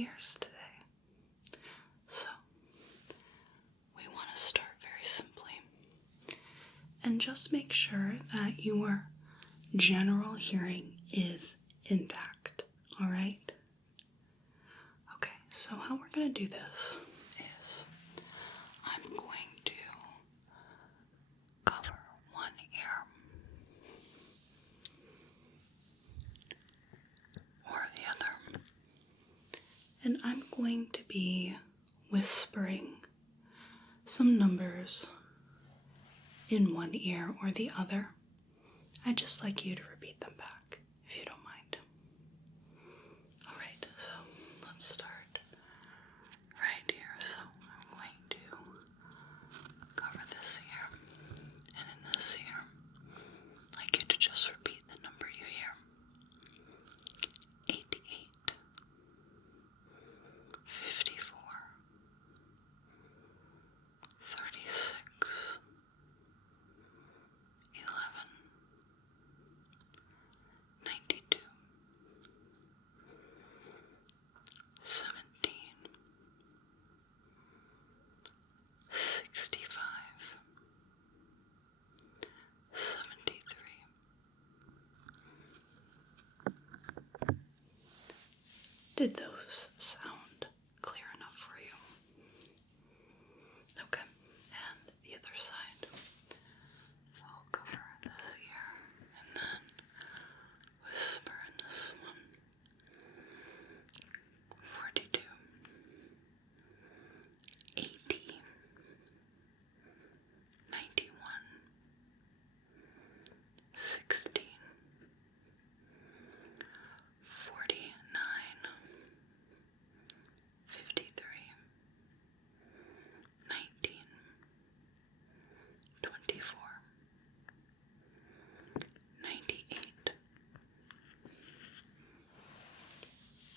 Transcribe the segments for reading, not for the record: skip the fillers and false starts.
ears today. So, we want to start very simply and just make sure that your general hearing is intact, alright? Okay, so how we're going to do this is I'm going to cover one ear or the other, and I'm going to be whispering some numbers in one ear or the other. I'd just like you to repeat them back, if you don't mind. Alright, so let's start right here. So I'm going to cover this ear, and in this ear, I'd like you to just repeat the number you hear. 88, 54, 36, 11, 92, 17, 65, 73. Did those sound clear enough for you? Okay, and the other side. So I'll cover this ear and then whisper in this one. 42, 80, 91, 16, 49, 53, 19, 24, 98.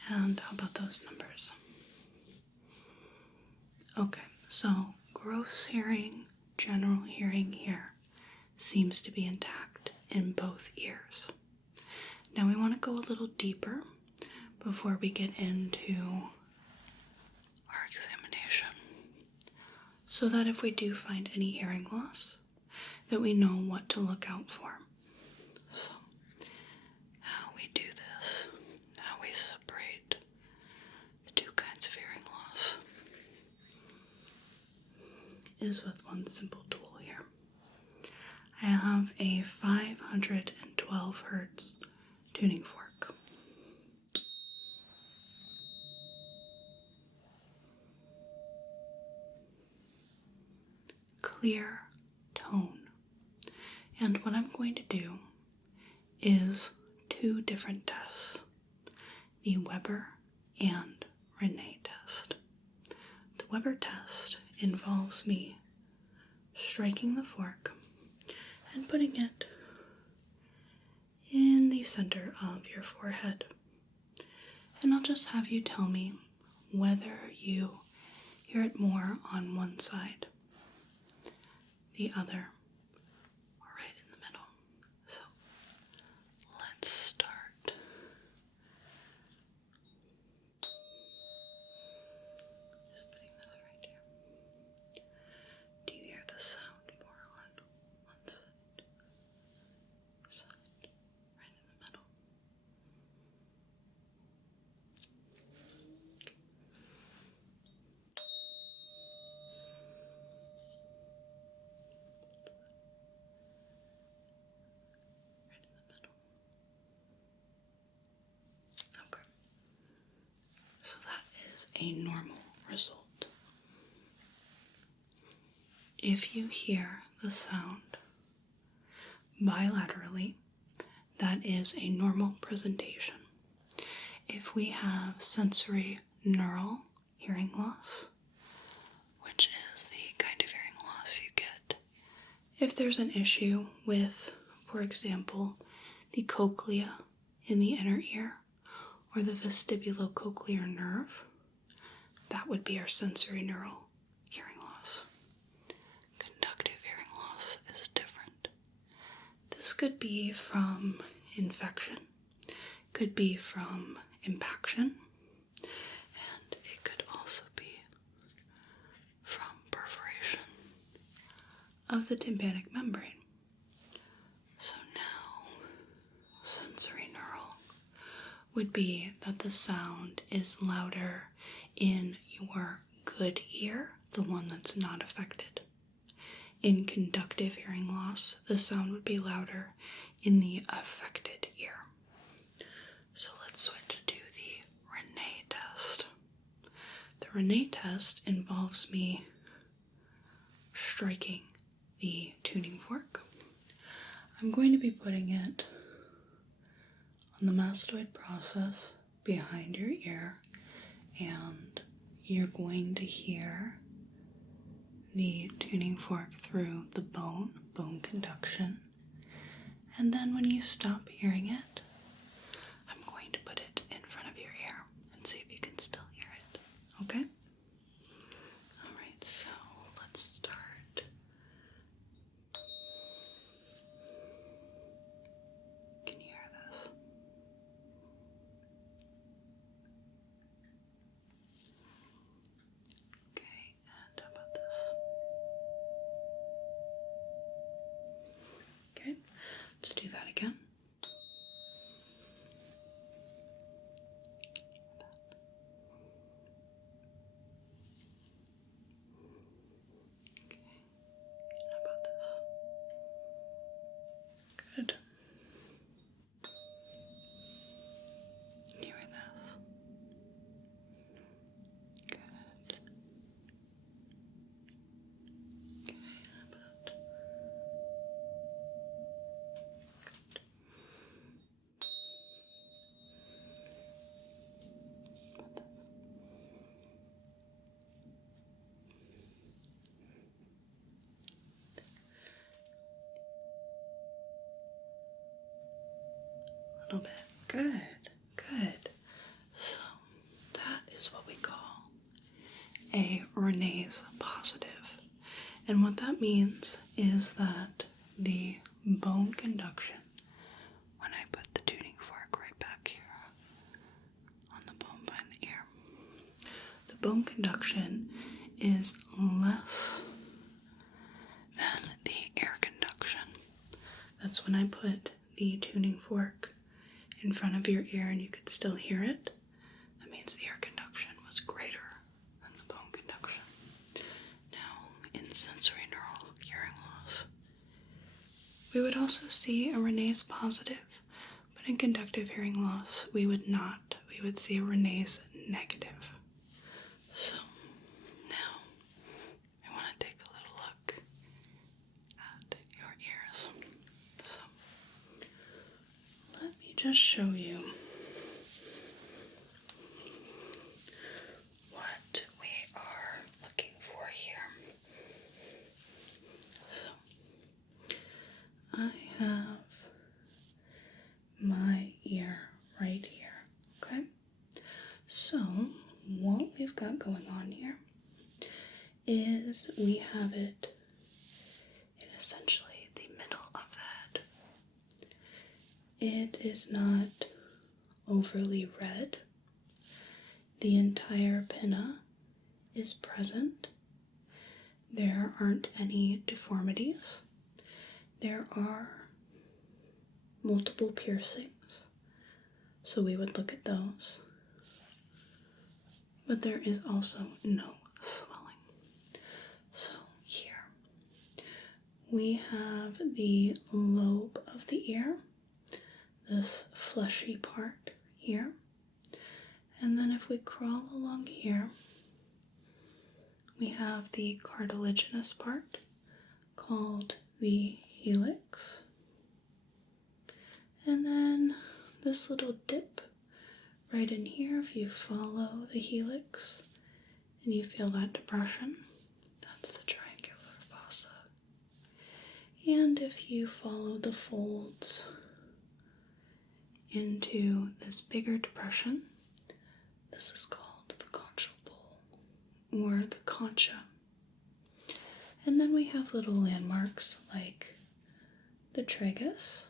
And how about those numbers? Okay, so gross hearing, general hearing here seems to be intact in both ears. Now we want to go a little deeper before we get into our examination, so that if we do find any hearing loss, that we know what to look out for. So, how we do this, how we separate the two kinds of hearing loss, is with one simple tool here. I have a 512 hertz tuning fork. Clear tone. And what I'm going to do is two different tests, the Weber and Rinne test. The Weber test involves me striking the fork and putting it in the center of your forehead. And I'll just have you tell me whether you hear it more on one side, the other, or right in the middle. So let's start. Just putting this right here. Do you hear the sound more on one side, right in the middle? Okay. So that is a normal result. If you hear the sound bilaterally, that is a normal presentation. If we have sensory neural hearing loss, which is the kind of hearing loss you get if there's an issue with, for example, the cochlea in the inner ear or the vestibulocochlear nerve, that would be our sensory neural hearing loss. Conductive hearing loss is different. This could be from infection, could be from impaction, and of the tympanic membrane. So now, sensory neural would be that the sound is louder in your good ear, the one that's not affected. In conductive hearing loss, the sound would be louder in the affected ear. So let's switch to the Rinne test. The Rinne test involves me striking the tuning fork. I'm going to be putting it on the mastoid process behind your ear, and you're going to hear the tuning fork through the bone conduction. And then when you stop hearing it, I'm going to put it in front of your ear and see if you can still hear it. Okay? Alright, so let's start. Can you hear this? Okay, and how about this? Okay, let's do that again. How about this? Good. Can you hear this? Good. Okay, how about? Good. A little bit. Good, good. So that is what we call a Rinne's positive. And what that means is that the bone conduction, when I put the tuning fork right back here on the bone behind the ear, the bone conduction is less than the air conduction. That's when I put the tuning fork in front of your ear and you could still hear it. That means the air conduction was greater than the bone conduction. Now, in sensory neural hearing loss, we would also see a Rinne's positive, but in conductive hearing loss, we would not. We would see a Rinne's negative. So, now, I want to take a little look at your ears. So, let me just show you what we are looking for here. So, I have my ear right here, okay? So, what we've got going on here is we have it in essentially the middle of the head. It is not overly red. The entire pinna is present. There aren't any deformities. There are multiple piercings, so we would look at those. But there is also no swelling. So here we have the lobe of the ear, this fleshy part here. And then if we crawl along here, we have the cartilaginous part called the helix. And then this little dip right in here, if you follow the helix and you feel that depression, that's the triangular fossa. And if you follow the folds into this bigger depression, this is called the conchal bowl, or the concha. And then we have little landmarks like the tragus,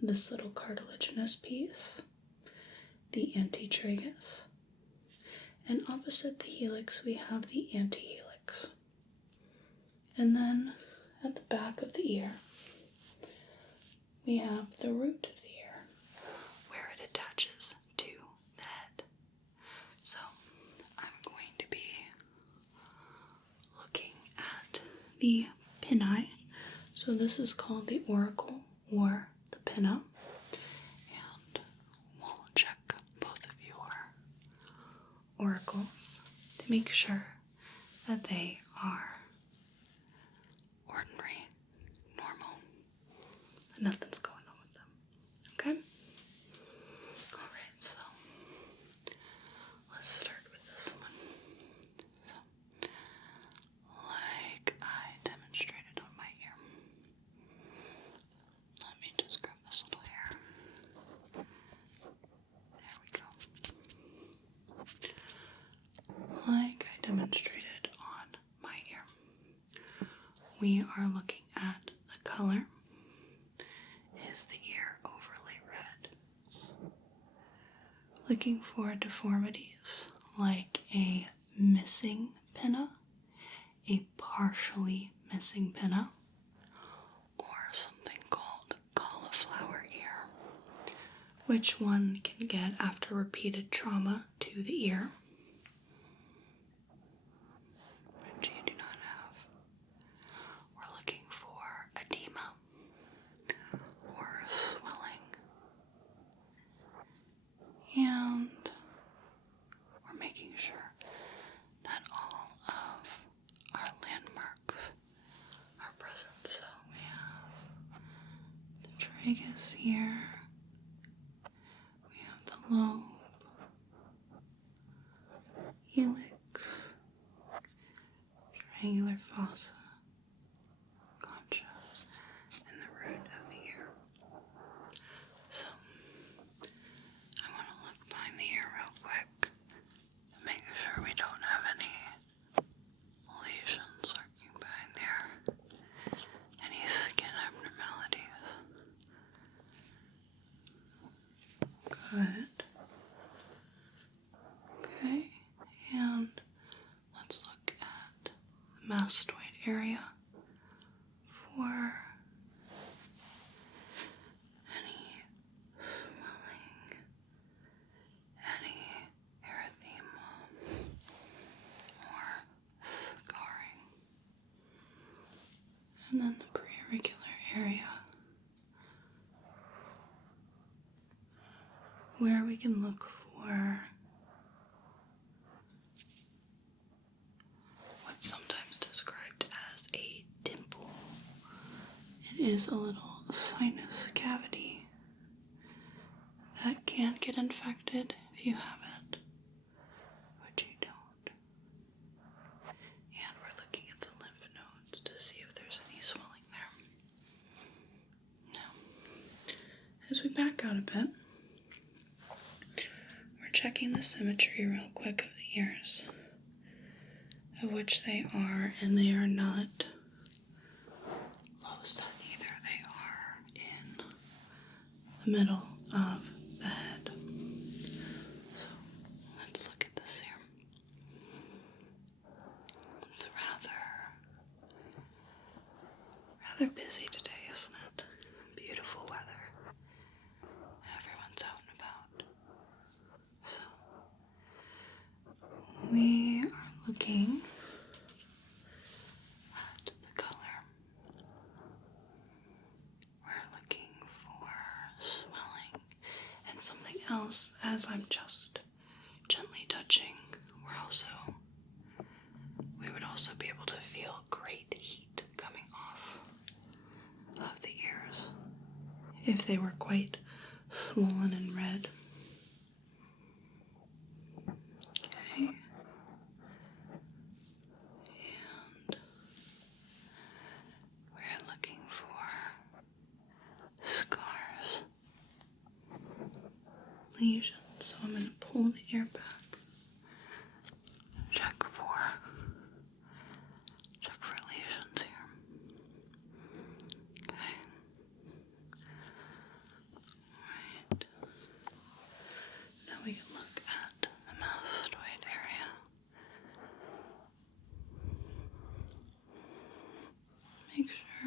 this little cartilaginous piece, the antitragus, and opposite the helix we have the antihelix. And then at the back of the ear, we have the root of the ear, where it attaches to the head. So I'm going to be looking at the pinnae. So this is called the auricle or the pinna. And we'll check both of your auricles to make sure that they are ordinary, normal, and nothing's going on with them. Okay? Alright, so let's start with this one. So, like I demonstrated on my ear. Let me just grab this little hair. There we go. Like I demonstrated on my ear, we are looking at the color. Is the ear overly red? Looking for deformities like a missing pinna, a partially missing pinna, or something called cauliflower ear, which one can get after repeated trauma to the ear, which you do not have. We're looking for edema or swelling, and we're making sure that all of our landmarks are present. So we have the tragus here, we have the lobe, helix, triangular fossa, concha, and the root of the ear. So I want to look behind the ear real quick and make sure we don't have any lesions lurking behind there, any skin abnormalities. Good. Okay, and let's look at the mastoid area for any swelling, any erythema, or scarring. And then the preauricular area, where we can look for what's sometimes described as a dimple. It is a little sinus cavity that can get infected if you have it, but you don't. And we're looking at the lymph nodes to see if there's any swelling there. Now, as we back out a bit, we're checking the symmetry real quick of the ears, of which they are, and they are not low set either. They are in the middle of the head. So let's look at this here. It's rather busy today, isn't it? Beautiful weather. Everyone's out and about. So we are looking at the color. We're looking for swelling and something else. As I'm just gently touching, we would also be able to feel great heat coming off of the ears if they were quite swollen and red. Okay. And we're looking for scars, lesions. So I'm going to pull the ear back. Check for lesions here. Okay. Right. Now we can look at the mastoid area. Make sure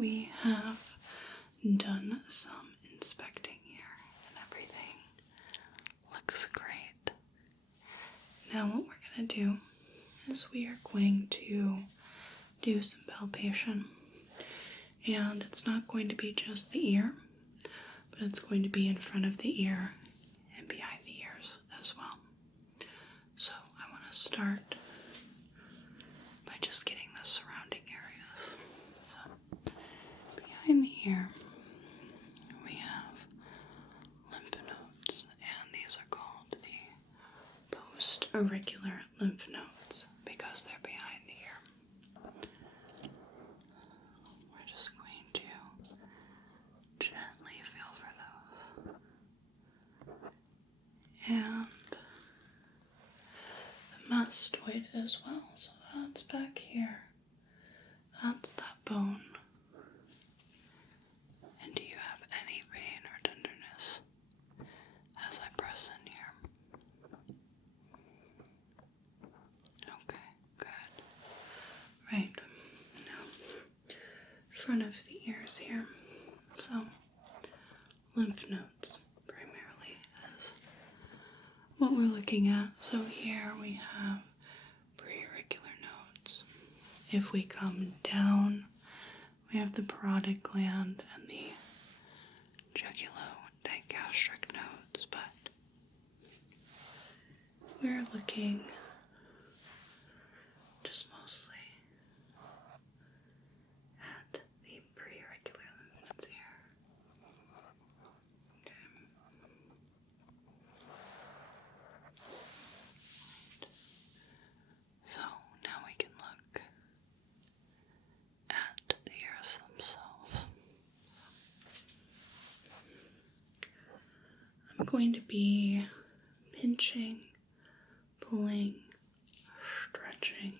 we have done some inspecting here and everything looks great. Now what we're going to do is we are going to do some palpation. And it's not going to be just the ear, but it's going to be in front of the ear and behind the ears as well. So I want to start by just getting the surrounding areas. So behind the ear, we have lymph nodes, and these are called the post-auricular lymph nodes because they're behind the ear. We're just going to gently feel for those. And the mastoid as well, so that's back here. That's that bone. And do you have any pain or tenderness as I press in here? Okay, good. Right, now, front of the ears here. So, lymph nodes primarily is what we're looking at. So here we have preauricular nodes. If we come down, we have the parotid gland and the jugulo-digastric nodes, but we're looking just mostly at the preauricular lymph nodes here. Okay. So now we can look at the ears themselves. I'm going to be pinching, pulling, stretching.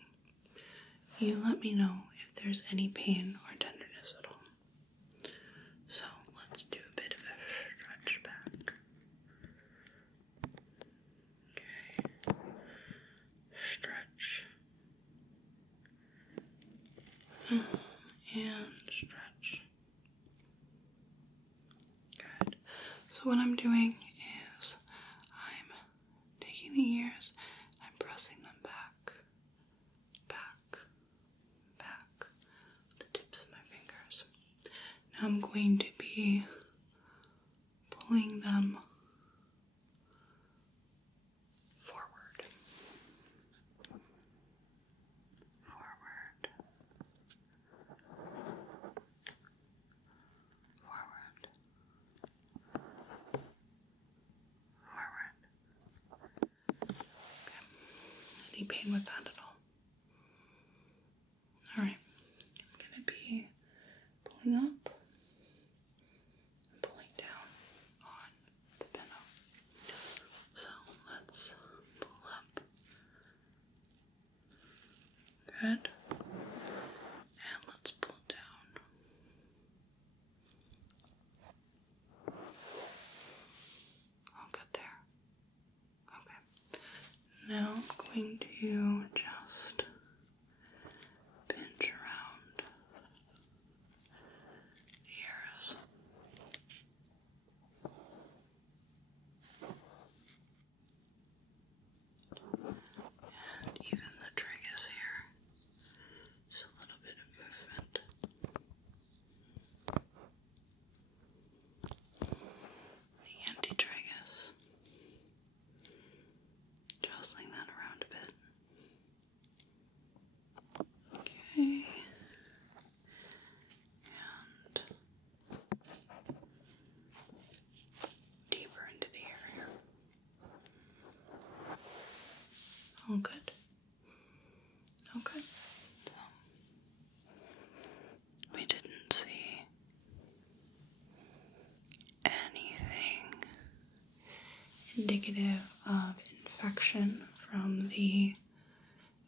You let me know if there's any pain or tenderness at all. So let's do a bit of a stretch back. Okay. Stretch. And stretch. Good. So what I'm doing is I'm taking the ears, I'm pressing them back, back, back, with the tips of my fingers. Now I'm going to be pulling them forward, forward, forward, forward. Okay. Any pain with that at all? Alright. I'm going to be pulling up and pulling down on the pinna. So let's pull up. Good. And let's pull down. All good there. Okay. Now I'm going to just pinch around the ears. And even the tragus here. Just a little bit of movement. The antitragus. Jostling that around a bit. Okay. And deeper into the ear here. All good. Okay. So we didn't see anything indicative of infection from the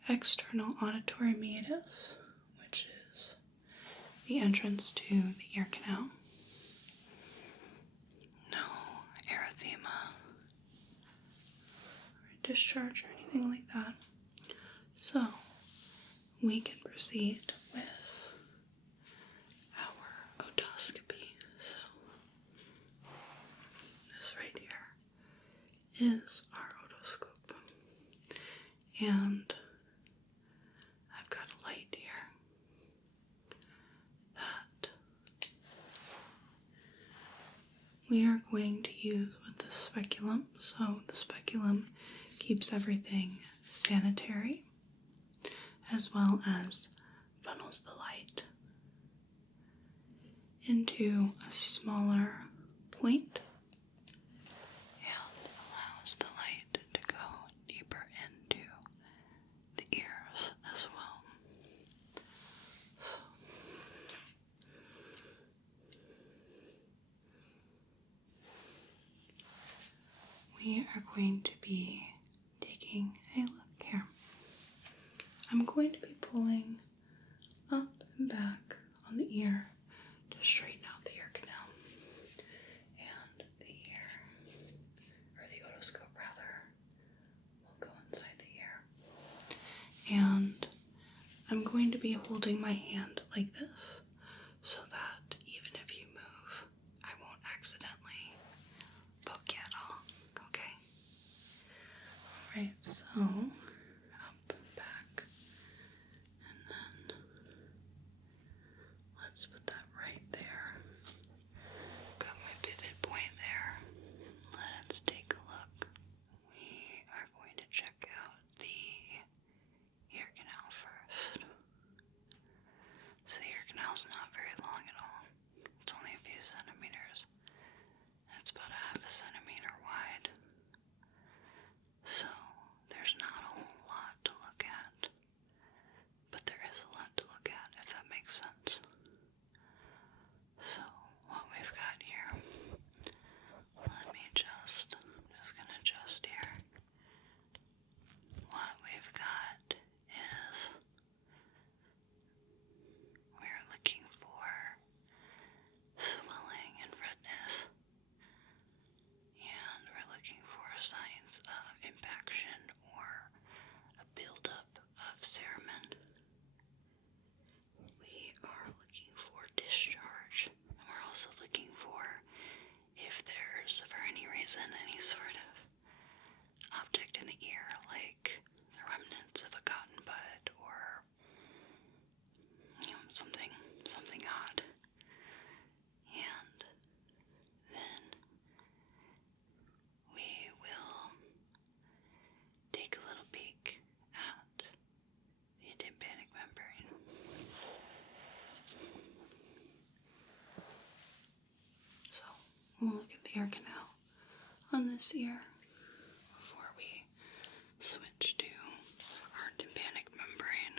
external auditory meatus, which is the entrance to the ear canal. No erythema or discharge or anything like that. So we can proceed with our is our otoscope. And I've got a light here that we are going to use with the speculum. So the speculum keeps everything sanitary as well as funnels the light into a smaller point and allows the light to go deeper into the ears as well. So we are going to be taking a look here. I'm going to be pulling up and back on the ear to straighten out the ear canal. And the ear, or the otoscope rather, will go inside the ear. And I'm going to be holding my hand like this so that even if you move, I won't accidentally poke you at all. Okay? Alright, so up, back, and then let's put that right there. Got my pivot point there. Let's take a look. We are going to check out the ear canal first. So the ear canal's not very long at all. It's only a few centimeters. It's about a half a centimeter wide. So there's not a whole lot to look at. But there is a lot to look at, if that makes sense. So what we've got here, I'm just gonna adjust here. What we've got is we're looking for swelling and redness, and we're looking for signs of impaction or a buildup of cerumen. We are looking for discharge, and we're also looking for if there's, for any reason, any sort of object in the ear, like the remnants of a cotton bud or something odd. And then we will take a little peek at the tympanic membrane. So we'll look at the ear canal on this ear before we switch to our tympanic membrane.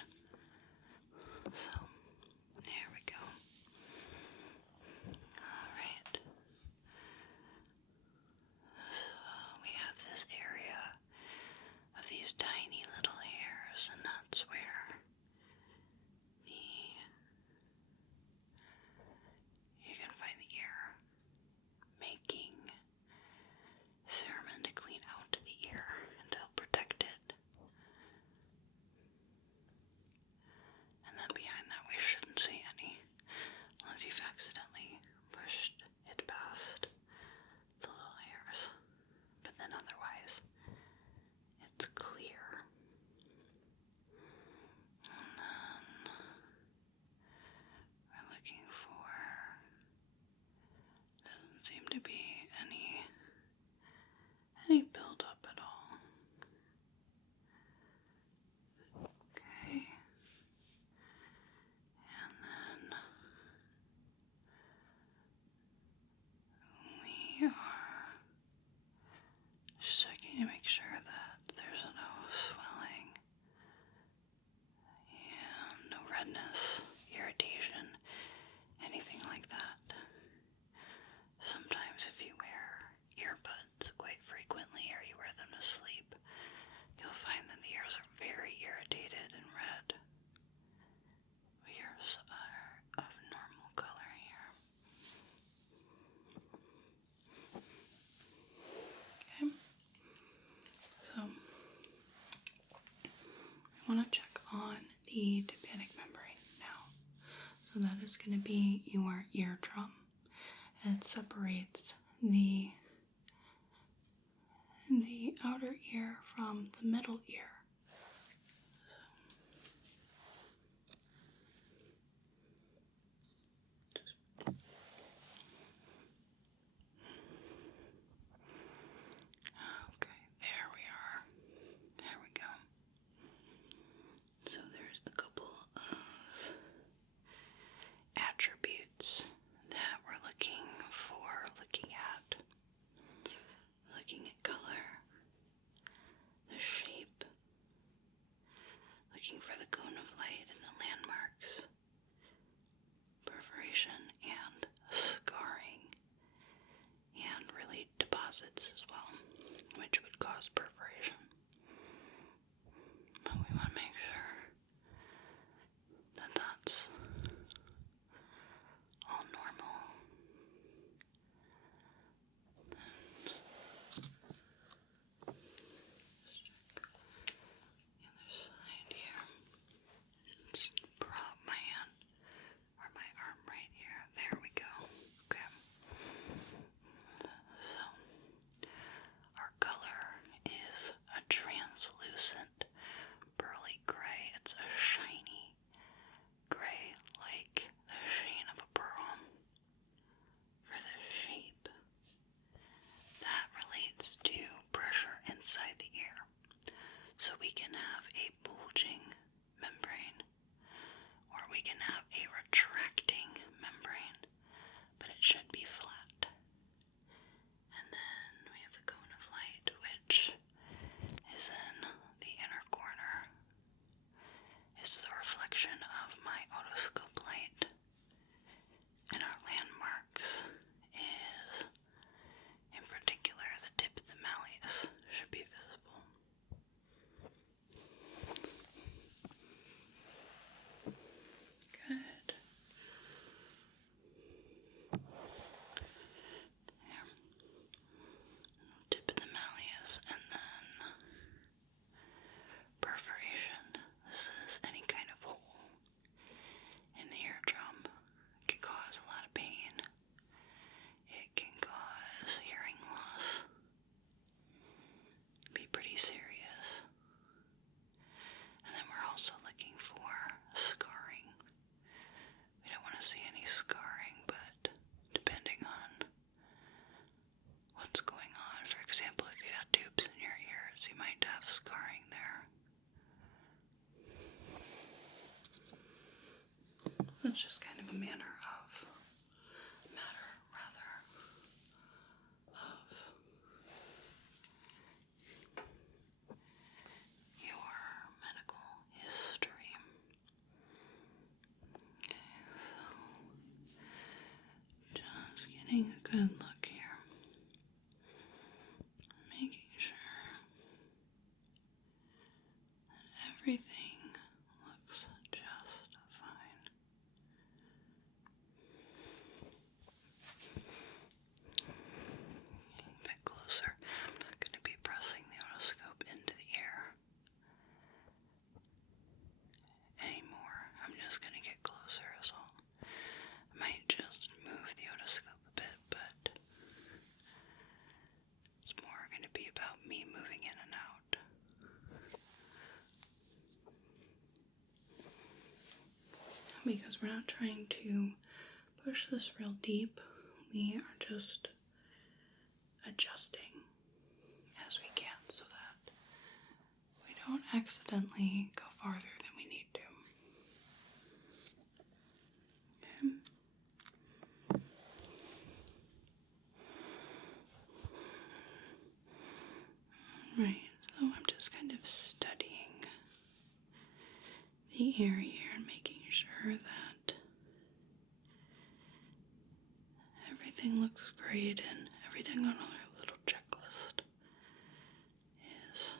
So there we go. Alright. So we have this area of these tiny little hairs, and that's where you can find the ear making cerumen to clean out the ear and to help protect it. And then behind that we shouldn't see any, unless you've accidentally pushed it past the little hairs. But then otherwise, it's clear. And then we're looking for, doesn't seem to be any buildup at all. Okay. And then we are just checking to make sure that there's no swelling and no redness, irritation, anything like that. Sometimes if you wear earbuds quite frequently or you wear them to sleep, you'll find that the ears are very irritated and red. Ears are of normal color here. Okay, so we want to check on the tympanic membrane now. So that is going to be your eardrum, and it separates the the outer ear from the middle ear. Okay, there we are. There we go. So there's a couple of attributes that we're looking at. Looking at color, the shape, looking for the cone of light and the landmarks, perforation and scarring, and really deposits as well, which would cause perforation. But we want to make sure that that's all normal. The other side here. Just prop my hand or my arm right here. There we go. Okay. So our color is a translucent pearly gray. It's a shiny gray like the sheen of a pearl. For the shape, that relates to pressure inside the ear. So we can have a bulging membrane, or we can have a retracting membrane, but it should be flat. And then we have the cone of light, which is in the inner corner. It's the reflection of my otoscope light. And our landmarks is, in particular, the tip of the malleus should be visible. Good. There. Tip of the malleus, and then perforation. This is any kind of hole in the eardrum. It can cause a lot of pain. It can cause hearing loss. Be pretty serious. And then we're also looking for scarring. We don't want to see any scarring, but depending on what's going on, for example, if you've had tubes in your ears, you might have scarring there. It's just kind of a matter of your medical history. Okay, so just getting a good look here. Making sure that everything looks just fine. Getting a bit closer. I'm not going to be pressing the otoscope into the ear anymore. I'm just going to get closer is all. I might just move the otoscope a bit, but it's more going to be about me moving in and out. Because we're not trying to push this real deep, we are just adjusting as we can so that we don't accidentally go farther than we need to. Okay. Right, so I'm just kind of studying the ear here and making sure that everything looks great and everything on our little checklist is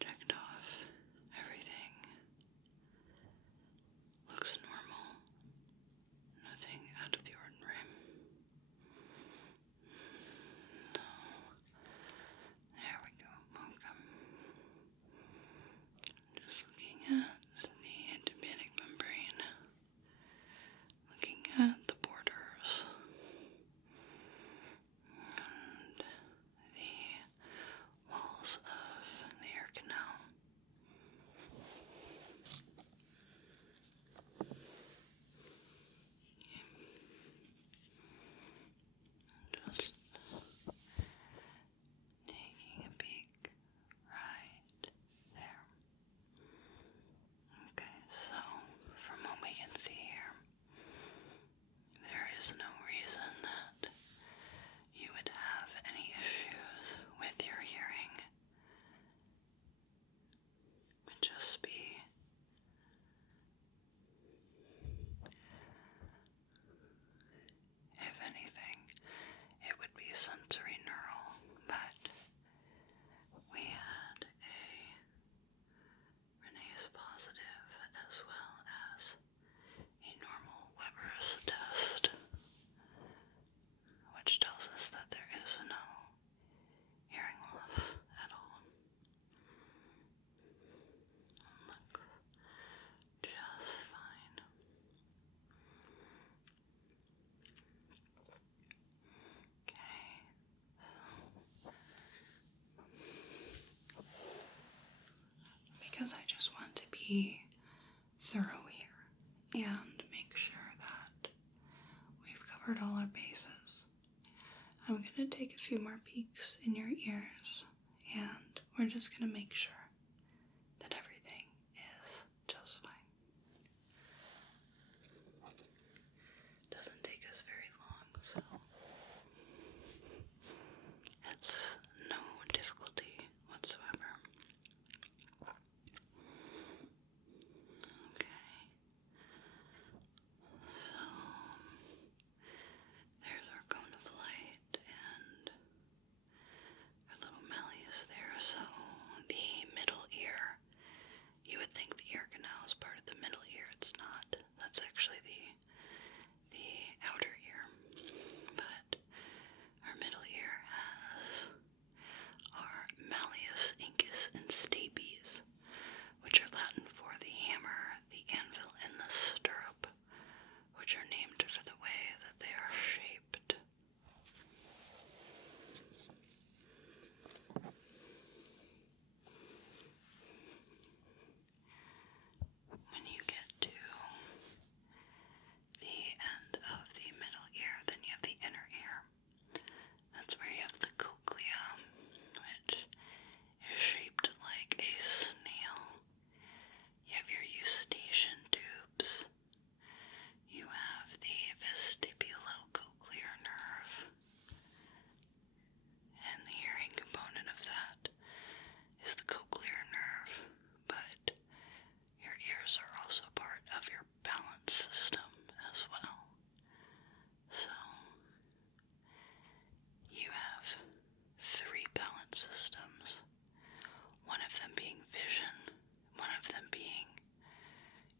checked off. Everything looks normal. Nothing out of the ordinary. So, there we go. Okay. Just looking at the tympanic membrane. Looking at the borders. ears test, which tells us that there is no hearing loss at all. Looks just fine. Okay. Because I just want to be thorough here and make sure that we've covered all our bases, I'm going to take a few more peeks in your ears, and we're just going to make sure that everything is just fine. Doesn't take us very long, so it's no difficulty whatsoever. Okay. So there's our cone of light and our little malleus there. So the middle ear, you would think the ear canal is part of the middle ear. It's not. That's actually the outer ear. But our middle ear has our malleus, incus, and stapes, which are Latin for the hammer, the anvil, and the stirrup, which are named for the way that they are shaped. When you get to the end of the middle ear, then you have the inner ear. That's where you have the cochlea, which is shaped like a snail. You have your eustachian tubes. You have the vestibulocochlear nerve. And the hearing component of that is the cochlear nerve. But your ears are also part of your balance system as well. So you have 3 balance systems, one of them being vision, one of them being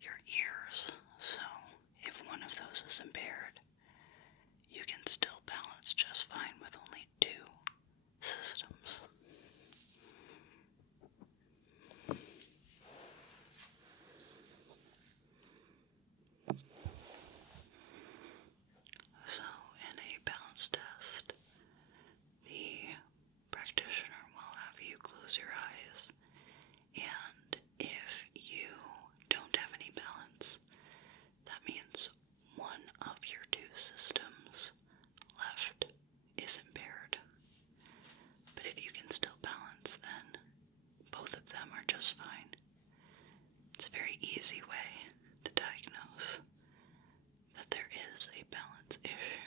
your ears. So if one of those is impaired, you can still balance just fine with only 2 systems. So in a balance test, the practitioner will have you close your eyes, and if you don't have any balance, that means one of your 2 systems left is impaired. But if you can still balance, then both of them are just fine. It's a very easy way to diagnose that there is a balance issue.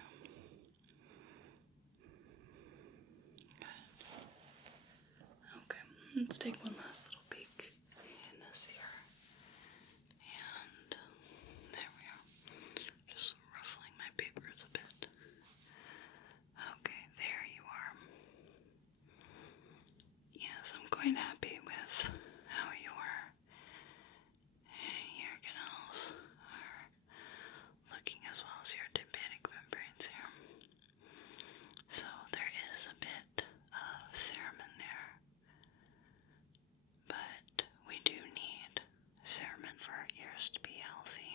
Good. Okay, let's take one last little peek in this ear. And there we are. Just ruffling my papers a bit. Okay, there you are. Yes, I'm quite happy with how your ear canals are looking, as well as your tympanic membranes here. So there is a bit of cerumen there, but we do need cerumen for our ears to be healthy.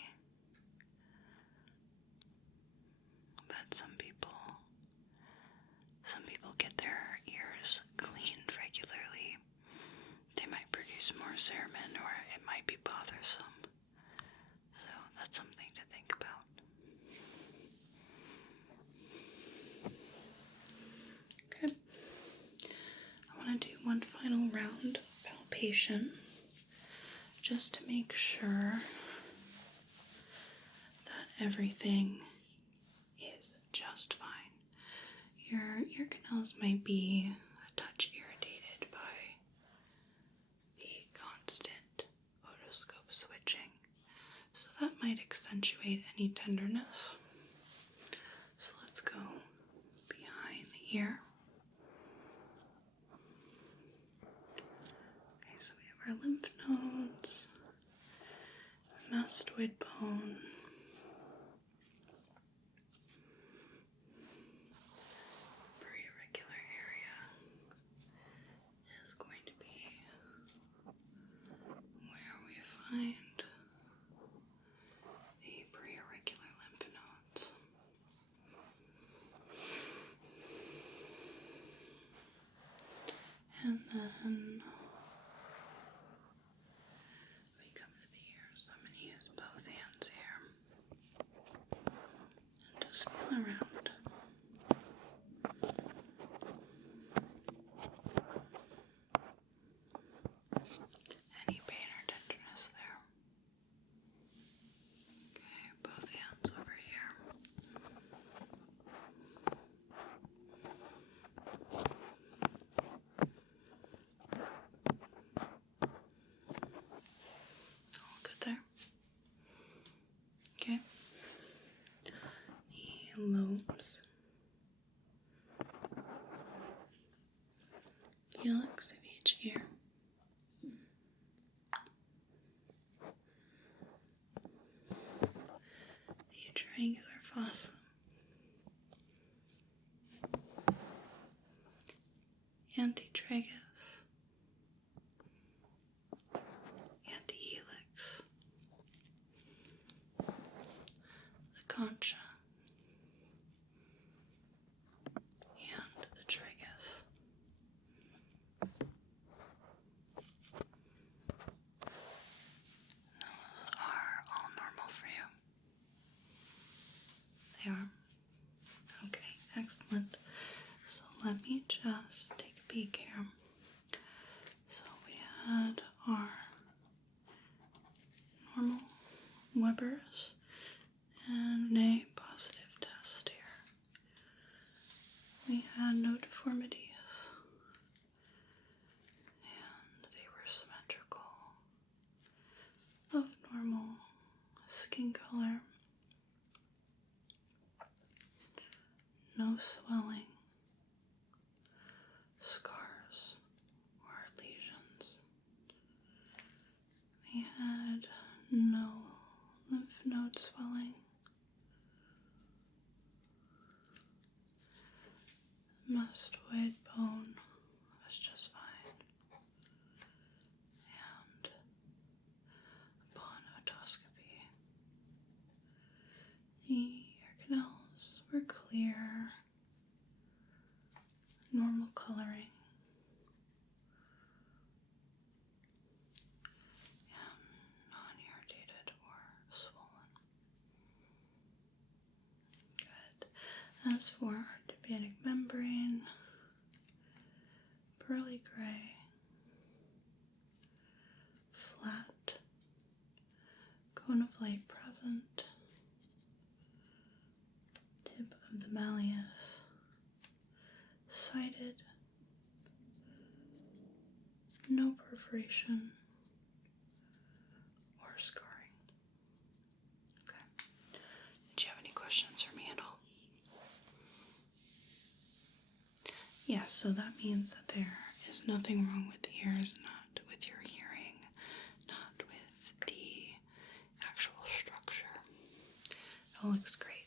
But some people get their ears cleaned regularly. They might produce more cerumen, or it might be bothersome. So that's something to think about. Okay. I want to do one final round of palpation, just to make sure that everything is just fine. Your ear canals might be a touch irritated by the constant otoscope switching, so that might accentuate any tenderness. So let's go behind the ear. Okay, so we have our lymph nodes, mastoid bone, then we come to the ears. I'm going to use both hands here and just feel around. Any pain or tenderness there? Okay, both hands over here. All good there? Okay. The lobes. Helix of each ear. The triangular fossa. Antitragus. Antihelix. The concha. And the tragus. Those are all normal for you. They are? Okay, excellent. So let me just take a peek here. So we had our normal Weber's and a positive test here. We had no deformities. And they were symmetrical, of normal skin color, no swelling, scars, or lesions. We had no lymph node swelling, mastoid bone was just fine, and upon otoscopy, the ear canals were clear, normal coloring, and non-irritated or swollen. Good. As for our tympanic membrane, pearly gray, flat, cone of light present, tip of the malleus, sided, no perforation or scarring. Okay. Did you have any questions for me at all? Yeah, so that means that there is nothing wrong with the ears, not with your hearing, not with the actual structure. It all looks great.